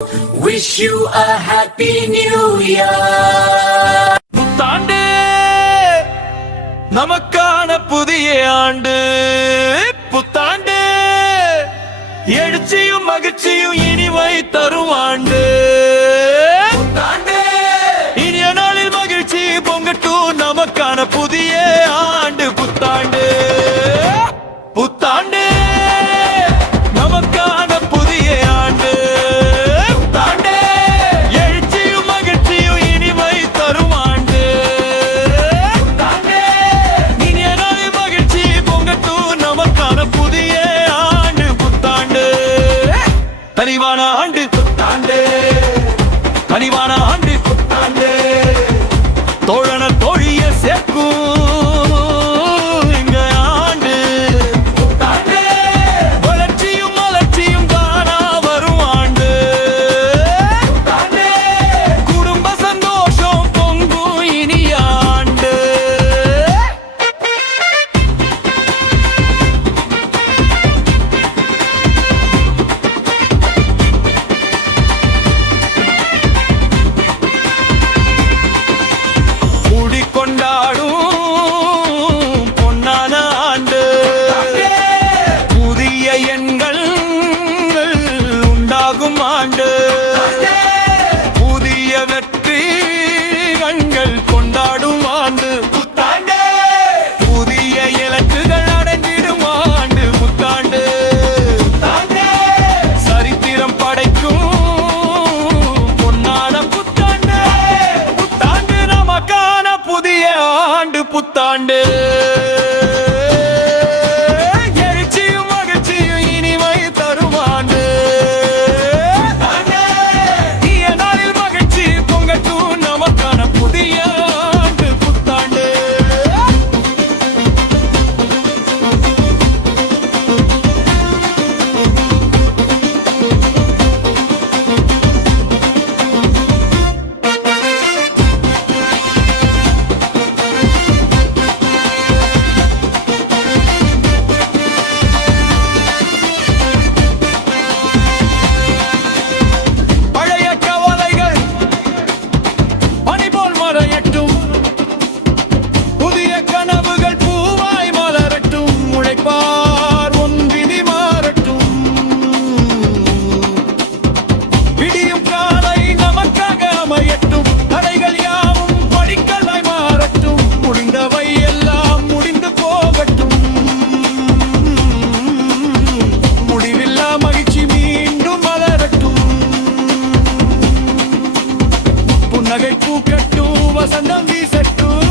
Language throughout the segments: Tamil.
Wish you a happy new year. புத்தாண்டு நமக்கான புதிய ஆண்டு. புத்தாண்டு எழுச்சியும் மகிழ்ச்சியும் இனிமை தரும் ஆண்டு. புத்தாண்டு இனிய நாளில் மகிழ்ச்சி பொங்கட்டும் நமக்கான புதிய ஆண்டு. புத்தாண்டு புத்தாண்டு நமக்கான புதிய ஆண்டு. புத்தாண்டு எழுச்சியும் மகிழ்ச்சியும் இனிமை தரும் ஆண்டு. புத்தாண்டு இனிய நாளில் மகிழ்ச்சி பொங்கட்டும் நமக்கான புதிய ஆண்டு. புத்தாண்டு கனிவான ஆண்டு. புத்தாண்டு கனிவான ஆண்டு. புத்தாண்டு தோழன தோழிய சேர்க்கும் இங்க ஆண்டு. புத்தாண்டு வளர்ச்சியும் மலர்ச்சியும் காணா வரும் ஆண்டு. புத்தாண்டு குடும்ப சந்தோஷம் பொங்கும் இனிய ஆண்டு. கொண்டாடும் பொன்னான ஆண்டு. புதிய எண்கள் உண்டாகும் ஆண்டு. புதிய வெற்றிகள் கொண்டாடும் ஆண்டு. புத்தாண்டு புதிய இலக்குகள் அடைந்திடும் ஆண்டு. புத்தாண்டு சரித்திரம் படைக்கும் பொன்னான புத்தாண்டு. புத்தாண்டு நமக்கான புதிய ஆண்டு. புத்தாண்டு எழுச்சியும் மகிழ்ச்சியும் இனிமை தரும் ஆண்டு. இனிய நாளில் மகிழ்ச்சி பொங்கட்டும் நமக்கான புதிய ஆண்டு. புத்தாண்டு பழைய கவலைகள் பனி போல் மறையட்டும். புதிய கனவுகள் பூவாய் மலரட்டும். உழைப்பார் ஒன்றினி மாறட்டும். விடியும் காலை நமக்காக அமையட்டும். தடைகள் யாவும் படிக்கலாய் மாறட்டும். முடிந்தவை எல்லாம் முடிந்து போகட்டும். முடிவில்லா மகிழ்ச்சி மீண்டும் மலரட்டும். புன்னகை பூக்கட்டும் வசந்தம் வீசட்டும்.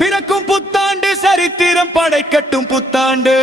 பிறக்கும் புத்தாண்டு சரித்திரம் படைக்கட்டும். புத்தாண்டு